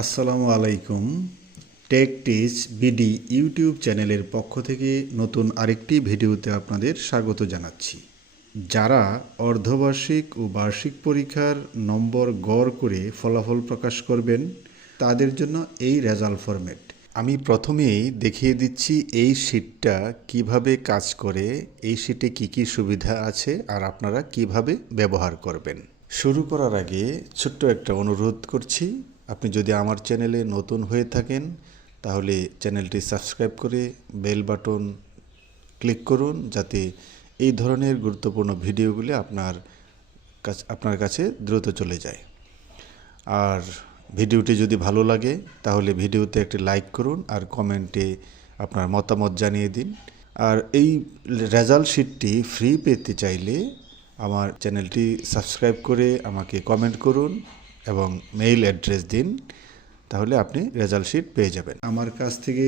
আসসালামু আলাইকুম। Take teach BD YouTube চ্যানেলের পক্ষ থেকে নতুন আরেকটি ভিডিওতে আপনাদের স্বাগত জানাচ্ছি। যারা অর্ধবার্ষিক ও বার্ষিক পরীক্ষার নম্বর গড় করে ফলাফল প্রকাশ করবেন তাদের জন্য এই রেজাল্ট ফরম্যাট। আমি প্রথমেই দেখিয়ে দিচ্ছি এই শীটটা কিভাবে কাজ করে, এই শীটে কি কি সুবিধা আছে আর আপনারা কিভাবে ব্যবহার করবেন। শুরু করার আগে ছোট্ট একটা অনুরোধ করছি, আপনি যদি আমার চ্যানেলে নতুন হয়ে থাকেন তাহলে চ্যানেলটি সাবস্ক্রাইব করে বেল বাটন ক্লিক করুন, যাতে এই ধরনের গুরুত্বপূর্ণ ভিডিওগুলি আপনার কাছে দ্রুত চলে যায়। আর ভিডিওটি যদি ভালো লাগে তাহলে ভিডিওতে একটি লাইক করুন আর কমেন্টে আপনার মতামত জানিয়ে দিন। আর এই রেজাল্ট শিটটি ফ্রি পেতে চাইলে আমার চ্যানেলটি সাবস্ক্রাইব করে আমাকে কমেন্ট করুন এবং মেইল অ্যাড্রেস দিন, তাহলে আপনি রেজাল্ট শিট পেয়ে যাবেন। আমার কাছ থেকে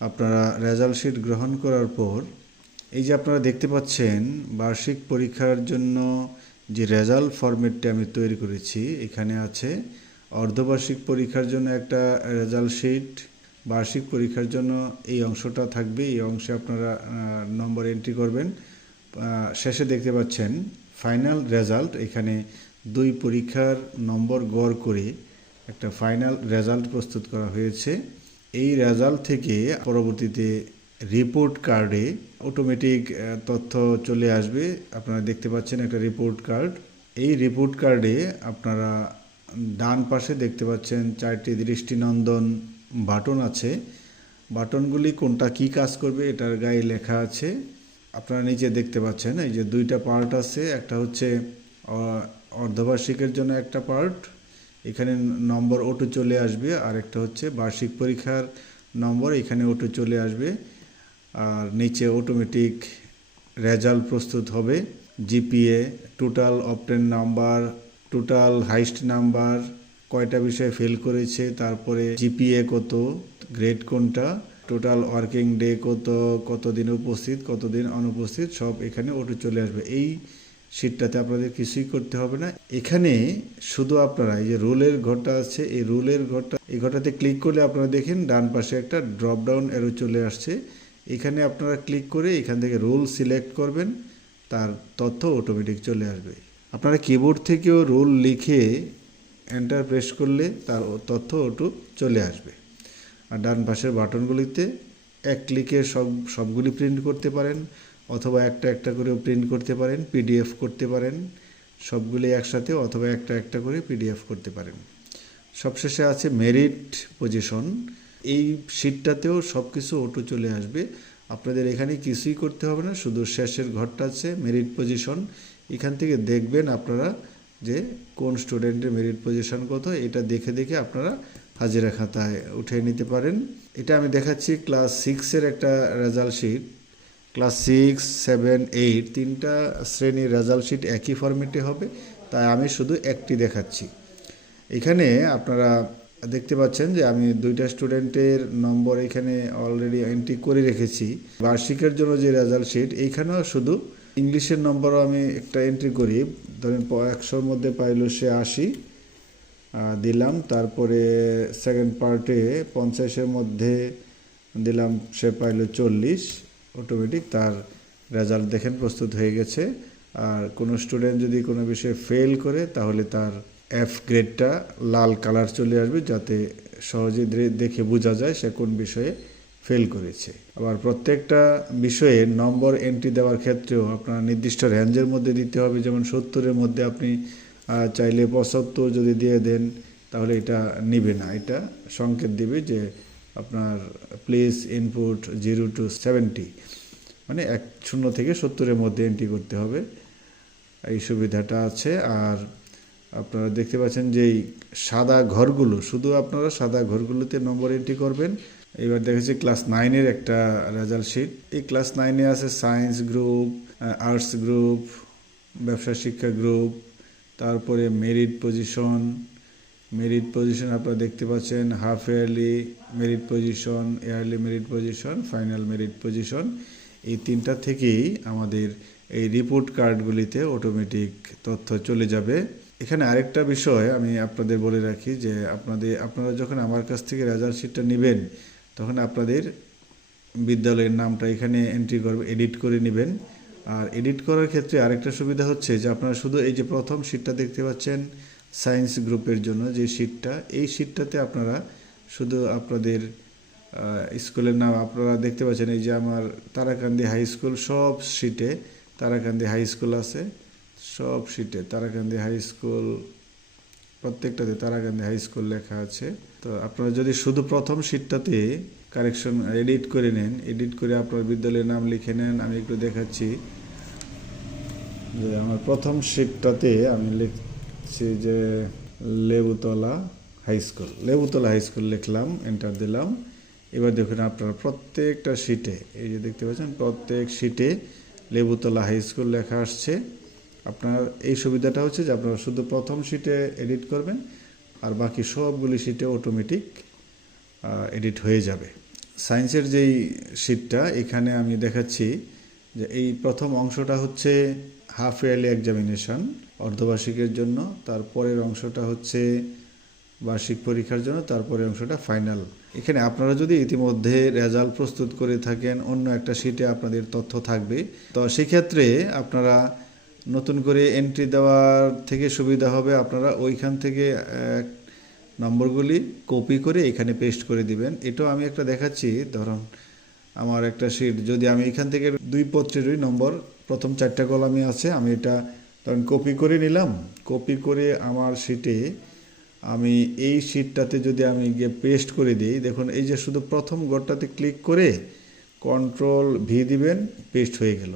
আপনারা রেজাল্ট শিট গ্রহণ করার পর এই যে আপনারা দেখতে পাচ্ছেন বার্ষিক পরীক্ষার জন্য যে রেজাল্ট ফরম্যাটটি আমি তৈরি করেছি, এখানে আছে অর্ধবার্ষিক পরীক্ষার জন্য একটা রেজাল্ট শিট, বার্ষিক পরীক্ষার জন্য এই অংশটা থাকবে, এই অংশে আপনারা নম্বর এন্ট্রি করবেন। শেষে দেখতে পাচ্ছেন ফাইনাল রেজাল্ট, এখানে দুই পরীক্ষার নম্বর গড় করে একটা ফাইনাল রেজাল্ট প্রস্তুত করা হয়েছে। এই রেজাল্ট থেকে পরবর্তীতে রিপোর্ট কার্ডে অটোমেটিক তথ্য চলে আসবে। আপনারা দেখতে পাচ্ছেন একটা রিপোর্ট কার্ড। এই রিপোর্ট কার্ডে আপনারা ডান পাশে দেখতে পাচ্ছেন 4টি দৃষ্টিনন্দন বাটন আছে। বাটনগুলি কোনটা কি কাজ করবে এটার গায়ে লেখা আছে। আপনারা নিচে দেখতে পাচ্ছেন এই যে দুইটা পার্ট আছে, একটা হচ্ছে অর্ধবার্ষিকের জন্য একটা পার্ট, এখানে নম্বর অটো চলে আসবে, আর একটা হচ্ছে বার্ষিক পরীক্ষার নম্বর, এখানে অটো চলে আসবে। আর নিচে অটোমেটিক রেজাল্ট প্রস্তুত হবে, GPA, total obtain number, total highest number, কয়টা বিষয়ে ফেল করেছে, তারপরে জিপিএ কত, গ্রেড কোনটা, টোটাল ওয়ার্কিং ডে কতদিন উপস্থিত, কতদিন অনুপস্থিত, সব এখানে অটো চলে আসবে। এই শিটটাতে আপনাদের কিছুই করতে হবে না। এখানে শুধু আপনারা এই যে রোলের ঘরটা আছে, এই রোলের ঘরটা, এই ঘরটাতে ক্লিক করলে আপনারা দেখেন ডান পাশে একটা ড্রপ ডাউন অ্যারো চলে আসছে। এখানে আপনারা ক্লিক করে এখান থেকে রোল সিলেক্ট করবেন, তার তথ্য অটোমেটিক চলে আসবে। আপনারা কিবোর্ড থেকেও রোল লিখে এন্টার প্রেস করলে তার তথ্য অটো চলে আসবে। আর ডান পাশের বাটনগুলিতে এক ক্লিকে সবগুলি প্রিন্ট করতে পারেন, অথবা একটা একটা করেও প্রিন্ট করতে পারেন, পিডিএফ করতে পারেন, সবগুলি একসাথে, অথবা একটা একটা করে পিডিএফ করতে পারেন। সবশেষে আছে মেরিট পজিশন। এই শিটটাতেও সব কিছু অটো চলে আসবে, আপনাদের এখানে কিছুই করতে হবে না, শুধু শেষের ঘরটা আছে মেরিট পজিশন। এখান থেকে দেখবেন আপনারা যে কোন স্টুডেন্টের মেরিট পজিশন কত, এটা দেখে দেখে আপনারা হাজিরা খাতায় উঠিয়ে নিতে পারেন। এটা আমি দেখাচ্ছি ক্লাস 6-এর একটা রেজাল্ট শিট। ক্লাস 6, 7, 8 তিনটা শ্রেণীর রেজাল্ট শিট একই ফরম্যাটে হবে, তাই আমি শুধু একটি দেখাচ্ছি। এখানে আপনারা দেখতে পাচ্ছেন যে আমি দুইটা স্টুডেন্টের নম্বর এখানে অলরেডি এন্ট্রি করে রেখেছি। বার্ষিকের জন্য যে রেজাল্ট শিট, এইখানেও শুধু ইংলিশের নম্বরও আমি একটা এন্ট্রি করি। ধরেন 100-র মধ্যে পাইল সে 80 দিলাম, তারপরে সেকেন্ড পার্টে 50-এর মধ্যে দিলাম, সে পাইল 40, অটোমেটিক তার রেজাল্ট দেখেন প্রস্তুত হয়ে গেছে। আর কোনো স্টুডেন্ট যদি কোনো বিষয়ে ফেল করে তাহলে তার এফ গ্রেডটা লাল কালার চলে আসবে, যাতে সহজে দেখে বোঝা যায় সে কোন বিষয়ে ফেল করেছে। আবার প্রত্যেকটা বিষয়ে নম্বর এন্ট্রি দেওয়ার ক্ষেত্রেও আপনার নির্দিষ্ট রেঞ্জের মধ্যে দিতে হবে। যেমন 70-এর মধ্যে আপনি চাইলে 75 যদি দিয়ে দেন তাহলে এটা নিবে না, এটা সংকেত দিবে যে আপনার প্লিজ ইনপুট 0 to 70, মানে 0 থেকে 70-এর মধ্যে এন্ট্রি করতে হবে, এই সুবিধাটা আছে। আর আপনারা দেখতে পাচ্ছেন যে এই সাদা ঘরগুলো, শুধু আপনারা সাদা ঘরগুলোতে নম্বর এন্ট্রি করবেন। এবার দেখেছি ক্লাস 9-এর একটা রেজাল্ট শিট। এই ক্লাস 9-এ আছে সায়েন্স গ্রুপ, আর্টস গ্রুপ, ব্যবসা শিক্ষা গ্রুপ, তারপরে মেরিট পজিশন আপনারা দেখতে পাচ্ছেন, half yearly merit position, yearly merit position, final merit position. এই তিনটা থেকেই আমাদের এই রিপোর্ট কার্ডগুলিতে অটোমেটিক তথ্য চলে যাবে। এখানে আরেকটা বিষয় আমি আপনাদের বলে রাখি যে আপনারা যখন আমার কাছ থেকে রেজাল্ট শিটটা নেবেন তখন আপনাদের বিদ্যালয়ের নামটা এখানে এন্ট্রি করবে, এডিট করে নেবেন। আর এডিট করার ক্ষেত্রে আরেকটা সুবিধা হচ্ছে যে আপনারা শুধু এই যে প্রথম শিটটা দেখতে পাচ্ছেন সায়েন্স গ্রুপের জন্য যে শিটটা, এই শিটটাতে আপনারা শুধু আপনাদের স্কুলের নাম আপনারা দেখতে পাচ্ছেন। এই যে আমার তারাকান্দি হাই স্কুল, সব শিটে তারাকান্দি হাই স্কুল আছে, সব শিটে তারাকান্দি হাই স্কুল, প্রত্যেকটাতে তারাকান্দি হাই স্কুল লেখা আছে। তো আপনারা যদি শুধু প্রথম শিটটাতে কারেকশন এডিট করে নেন, এডিট করে আপনার বিদ্যালয়ের নাম লিখে নেন। আমি একটু দেখাচ্ছি যে আমার প্রথম শিটটাতে আমি লিখছি যে Lebutala high school, Lebutala high school লিখলাম, এন্টার দিলাম। এবার দেখুন আপনারা প্রত্যেকটা শিটে, এই যে দেখতে পাচ্ছেন প্রত্যেক শিটে লেবুতলা হাই স্কুল লেখা আসছে। আপনার এই সুবিধাটা হচ্ছে যে আপনারা শুধু প্রথম শিটে এডিট করবেন আর বাকি সবগুলি শিটে অটোমেটিক এডিট হয়ে যাবে। সায়েন্সের যেই শিটটা এখানে আমি দেখাচ্ছি যে এই প্রথম অংশটা হচ্ছে হাফ ইয়ারলি এক্সামিনেশন অর্ধবার্ষিকের জন্য, তারপরের অংশটা হচ্ছে বার্ষিক পরীক্ষার জন্য, তারপরে অংশটা ফাইনাল। এখানে আপনারা যদি ইতিমধ্যে রেজাল্ট প্রস্তুত করে থাকেন অন্য একটা শিটে আপনাদের তথ্য থাকবে, তো সেক্ষেত্রে আপনারা নতুন করে এন্ট্রি দেওয়ার থেকে সুবিধা হবে, আপনারা ওইখান থেকে নম্বরগুলি কপি করে এখানে পেস্ট করে দিবেন। এটাও আমি একটা দেখাচ্ছি, ধরুন আমার একটা শিট, যদি আমি এখান থেকে 2 পত্রেরই নম্বর প্রথম 4টা কলামে আছে, আমি এটা ধরুন কপি করে নিলাম। কপি করে আমার শিটে আমি এই শিটটাতে যদি আমি গিয়ে পেস্ট করে দিই, দেখুন এই যে শুধু প্রথম ঘরটাতে ক্লিক করে কন্ট্রোল ভি দিবেন, পেস্ট হয়ে গেল,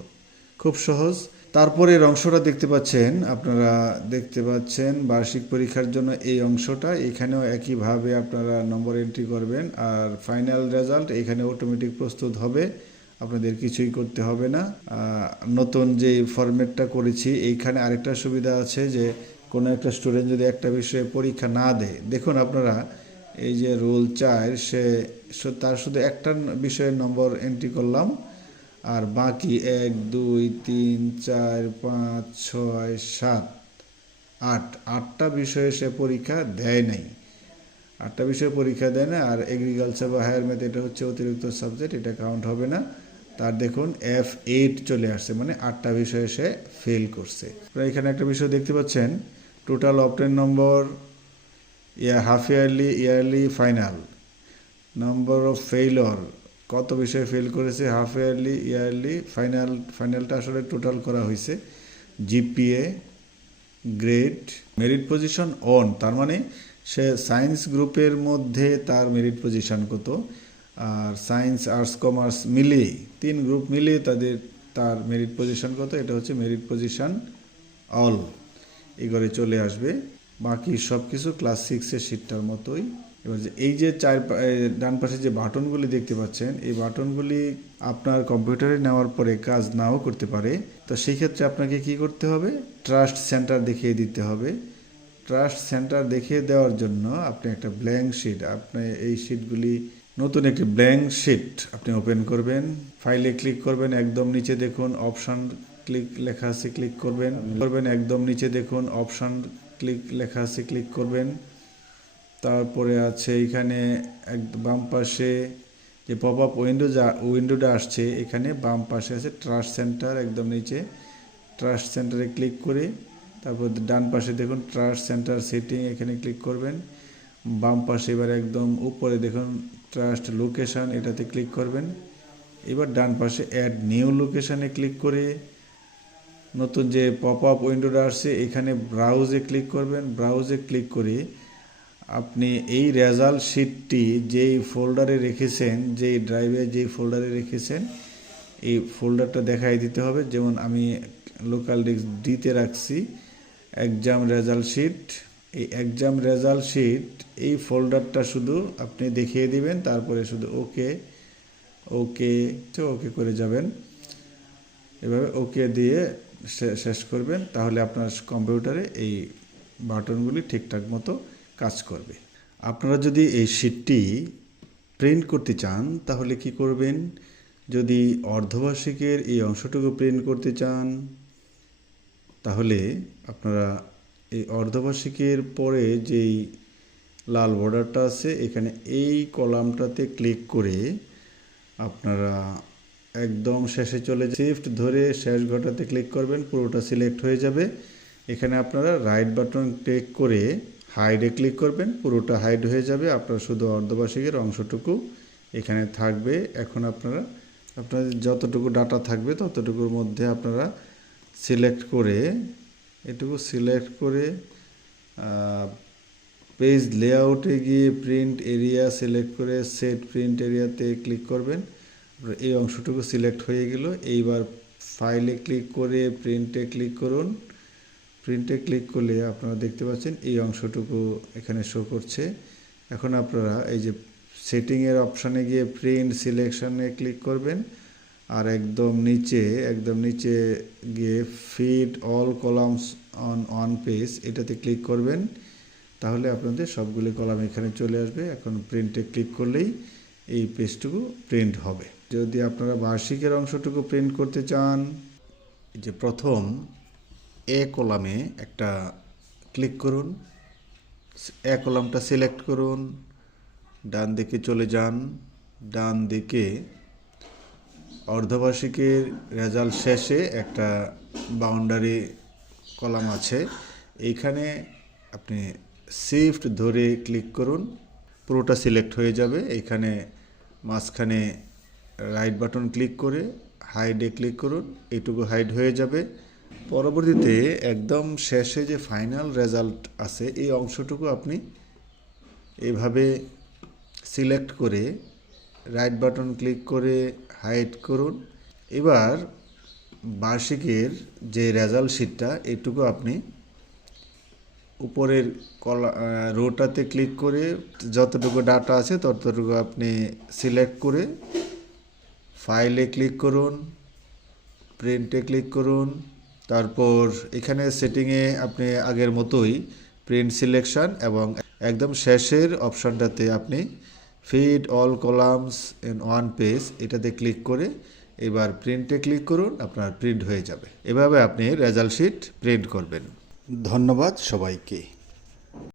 খুব সহজ। তারপরের অংশটা দেখতে পাচ্ছেন, আপনারা দেখতে পাচ্ছেন বার্ষিক পরীক্ষার জন্য এই অংশটা, এখানেও একইভাবে আপনারা নম্বর এন্ট্রি করবেন। আর ফাইনাল রেজাল্ট এখানে অটোমেটিক প্রস্তুত হবে, আপনাদের কিছুই করতে হবে না। নতুন যে ফরম্যাটটা করেছি এইখানে আরেকটা সুবিধা আছে যে কোনো একটা স্টুডেন্ট যদি একটা বিষয়ে পরীক্ষা না দেয়, দেখুন আপনারা এই যে রুল 4 সে তার শুধু একটা বিষয়ের নম্বর এন্ট্রি করলাম আর বাকি 1 2 3 4 5 6 7 8 8টা বিষয়ে সে পরীক্ষা দেয় নাই, 8টা বিষয়ে পরীক্ষা দেয় না। আর এগ্রিকালচার বা হায়ার ম্যাথ এটা হচ্ছে অতিরিক্ত সাবজেক্ট, এটা কাউন্ট হবে না। তার দেখুন F8 চলে আসছে, মানে 8টা বিষয়ে সে ফেল করছে। আপনারা এখানে একটা বিষয় দেখতে পাচ্ছেন, total obtain number, half yearly, yearly, final, number of failure, কত বিষয়ে ফেল করেছে, হাফ ইয়ারলি, ইয়ারলি, ফাইনাল, ফাইনালটা আসলে টোটাল করা হয়েছে, GPA, grade, merit position on, তার মানে সে সায়েন্স গ্রুপের মধ্যে তার মেরিট পজিশন কত, আর সায়েন্স আর্টস কমার্স মিলিয়ে 3 গ্রুপ মিলিয়ে তার মেরিট পজিশন কত, এটা হচ্ছে মেরিট পজিশন অল, এই ঘরে চলে আসবে। বাকি সব কিছু ক্লাস 6-এর শিটটার মতোই। এবার এই যে ডান পাশে যে বাটনগুলি দেখতে পাচ্ছেন, এই বাটনগুলি আপনার কম্পিউটারে নেওয়ার পরে কাজ নাও করতে পারে, তো সেই ক্ষেত্রে আপনাকে কি করতে হবে, ট্রাস্ট সেন্টার দেখিয়ে দিতে হবে। ট্রাস্ট সেন্টার দেখিয়ে দেওয়ার জন্য আপনি একটা ব্ল্যাঙ্ক শিট, আপনি এই শিটগুলি নতুন একটি ব্ল্যাঙ্ক শিট আপনি ওপেন করবেন, ফাইলে ক্লিক করবেন, একদম নিচে দেখুন অপশন ক্লিক লেখা আছে, ক্লিক করবেন, একদম নিচে দেখুন অপশন ক্লিক লেখা আছে, ক্লিক করবেন। তারপরে আছে এখানে বাম পাশে যে পপ আপ উইন্ডোটা আসছে, এখানে বাম পাশে আছে ট্রাস্ট সেন্টার, একদম নিচে ট্রাস্ট সেন্টারে ক্লিক করে তারপর ডান পাশে দেখুন ট্রাস্ট সেন্টার সেটিং, এখানে ক্লিক করবেন। বাম পাশে এবার একদম উপরে দেখুন ট্রাস্ট লোকেশন, এটাতে ক্লিক করবেন। এবার ডান পাশে অ্যাড নিউ লোকেশনে ক্লিক করে নতুন যে পপ আপ উইন্ডোটা আসছে এখানে ব্রাউজে ক্লিক করবেন। ব্রাউজে ক্লিক করে আপনি এই রেজাল্ট শিটটি যেই ফোল্ডারে রেখেছেন, যেই ড্রাইভে যেই ফোল্ডারে রেখেছেন, এই ফোল্ডারটা দেখাই দিতে হবে। যেমন আমি লোকাল ডিস্ক ডিতে রাখছি এক্সাম রেজাল্ট শিট, এই এক্সাম রেজাল্ট শিট এই ফোল্ডারটা শুধু আপনি দেখিয়ে দিবেন, তারপরে শুধু ওকে ওকে ওকে করে যাবেন, এভাবে ওকে দিয়ে শেষ করবেন, তাহলে আপনার কম্পিউটারে এই বাটনগুলি ঠিকঠাক মতো কাজ করবে। আপনারা যদি এই শিটটি প্রিন্ট করতে চান তাহলে কি করবেন, যদি অর্ধবার্ষিকের এই অংশটুকু প্রিন্ট করতে চান তাহলে আপনারা এই অর্ধবার্ষিকীর পরে যেই লাল বর্ডারটা আছে এখানে এই কলামটাতে ক্লিক করে আপনারা একদম শেষে চলে শিফট ধরে শেষ ঘরটাতে ক্লিক করবেন, পুরোটা সিলেক্ট হয়ে যাবে। এখানে আপনারা রাইট বাটন ক্লিক করে হাইডে ক্লিক করবেন, পুরোটা হাইড হয়ে যাবে, আপনার শুধু অর্ধবার্ষিকীর অংশটুকু এখানে থাকবে। এখন আপনাদের যতটুকু ডাটা থাকবে ততটুকুর মধ্যে আপনারা সিলেক্ট করে এটুকু সিলেক্ট করে পেজ লেআউটে গিয়ে প্রিন্ট এরিয়া সিলেক্ট করে সেট প্রিন্ট এরিয়াতে ক্লিক করবেন। এই অংশটুকু সিলেক্ট হয়ে গেল। এইবার ফাইলে ক্লিক করে প্রিন্টে ক্লিক করুন। প্রিন্টে ক্লিক করলে আপনারা দেখতে পাচ্ছেন এই অংশটুকু এখানে শো করছে। এখন আপনারা এই যে সেটিংয়ের অপশানে গিয়ে প্রিন্ট সিলেকশানে ক্লিক করবেন আর একদম নিচে গিয়ে fit all columns on one page এটাতে ক্লিক করবেন। তাহলে আপনাদের সবগুলি কলাম এখানে চলে আসবে। এখন প্রিন্টে ক্লিক করলেই এই পেজটুকু প্রিন্ট হবে। যদি আপনারা বার্ষিকের অংশটুকু প্রিন্ট করতে চান, যে প্রথম এ কলামে একটা ক্লিক করুন, এ কলামটা সিলেক্ট করুন, ডান দিকে চলে যান। ডান দিকে অর্ধবার্ষিকীর রেজাল্ট শেষে একটা বাউন্ডারি কলাম আছে, এইখানে আপনি শিফট ধরে ক্লিক করুন, পুরোটা সিলেক্ট হয়ে যাবে। এইখানে মাঝখানে রাইট বাটন ক্লিক করে হাইডে ক্লিক করুন, এইটুকু হাইড হয়ে যাবে। পরবর্তীতে একদম শেষে যে ফাইনাল রেজাল্ট আছে এই অংশটুকু আপনি এইভাবে সিলেক্ট করে রাইট বাটন ক্লিক করে হাইড করুন। এবার বার্ষিকের যে রেজাল্ট শিটটা এইটুকু আপনি উপরের রোটাতে ক্লিক করে যতটুকু ডাটা আছে ততটুকু আপনি সিলেক্ট করে ফাইলে ক্লিক করুন, প্রিন্টে ক্লিক করুন। তারপর এখানে সেটিংয়ে আপনি আগের মতোই প্রিন্ট সিলেকশন এবং একদম শেষের অপশানটাতে আপনি fit all columns in one page এটাতে ক্লিক করে এবার প্রিন্টে ক্লিক করুন, আপনার প্রিন্ট হয়ে যাবে। এভাবে আপনি রেজাল্ট শিট প্রিন্ট করবেন। ধন্যবাদ সবাইকে।